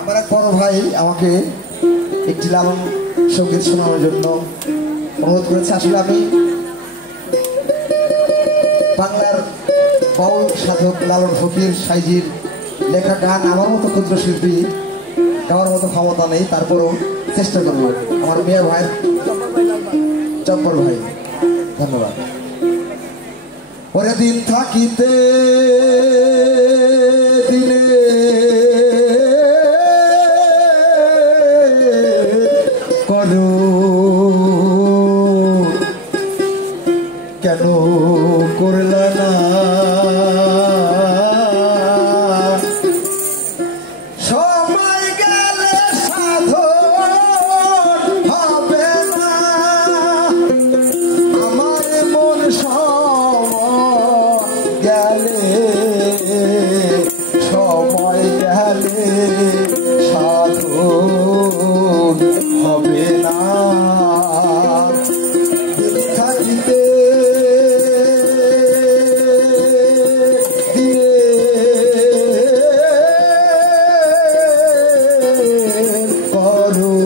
আমার এক বড় ভাই আমাকে একটি লালন সঙ্গীত শোনানোর জন্য অনুরোধ করেছে। আসলে আমি বাংলার বাউল সাধক লালন ফকির সাইজির লেখা গান আমার মতো ক্ষুদ্র শিল্পী গাওয়ার মতো ক্ষমতা নেই, তারপরও চেষ্টা করব। আমার মেয়ে ভাই চম্পর ভাই, ধন্যবাদ। ওরে দিন থাকিতে দিনে করো কেন করলা না, সময় গেলে সাধন হবে না, আমার মন সময় গেলে সাধন হবে না। থাকিতে করো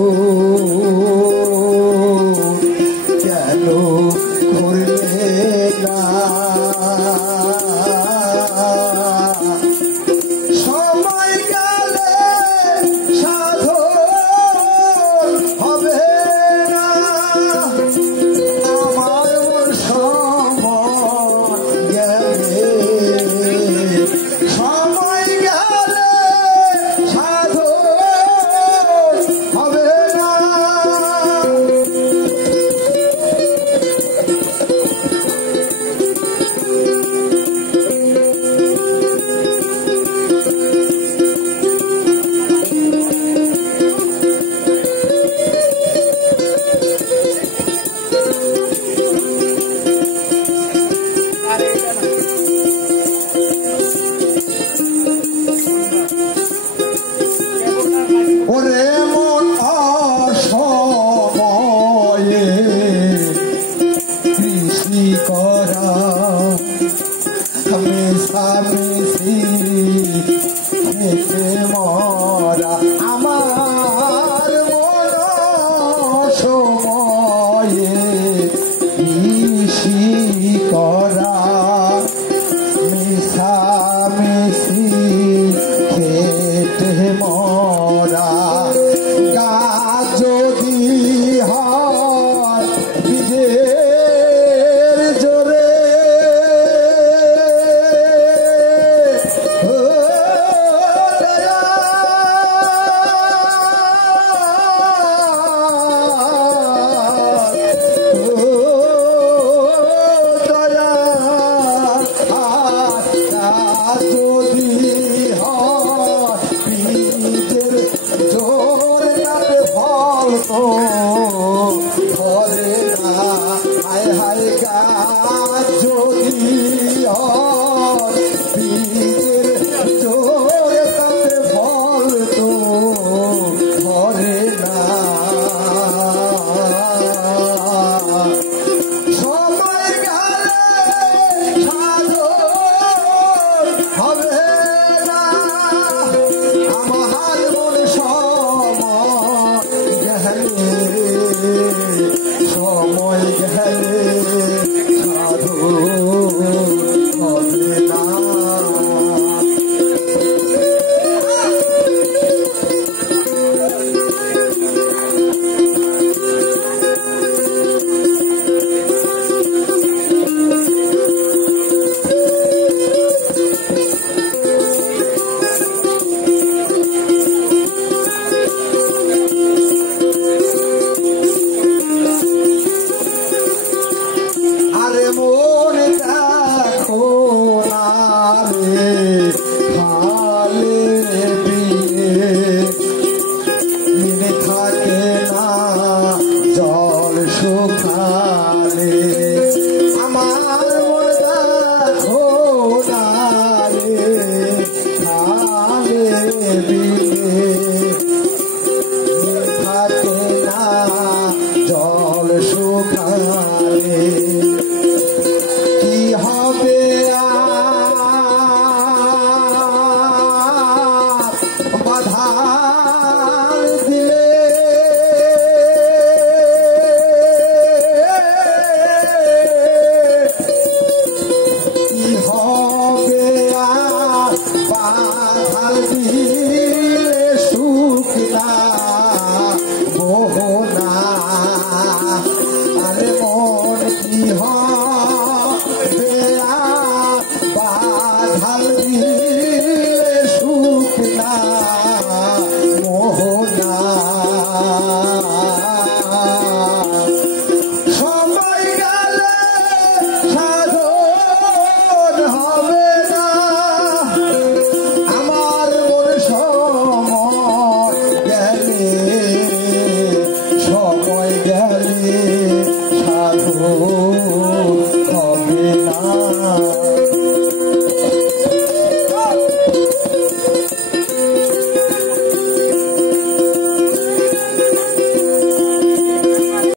কেন করলে না, সময় গেলে সাধন হবে না, আমার সময় গেলে সাধন হবে না। ওরে মন অসময়ে কৃষ্ণি করা, মেশামেশি